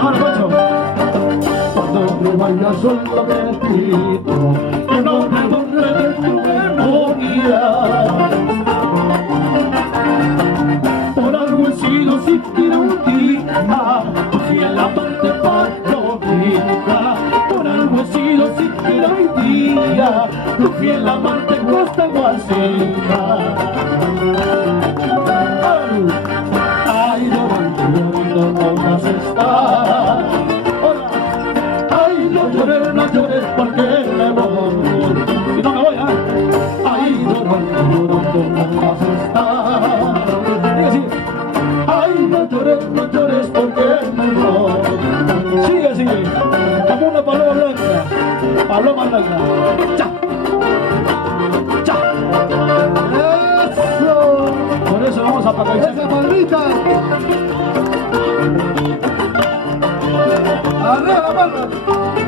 Ahora, Poncho. Cuando me vaya solo me pido que no me borre de tu memoria. Por algo he sido siquiera un día, fui en la parte favorita. Por algo he sido siquiera un día, fui en la parte costa guasita. Ay, llorando, llorando, no más está. Ay, no llores, porque me voy. Y no me voy, ¿eh? Ay, llorando, llorando, no más está. Diga así. Ay, no llores, porque me voy. Sigue así, como una paloma blanca. Paloma blanca. ¡Cha! ¡Cha! ¡Eso! Por eso vamos a apagar esa palmita. ¡Arriba la palma!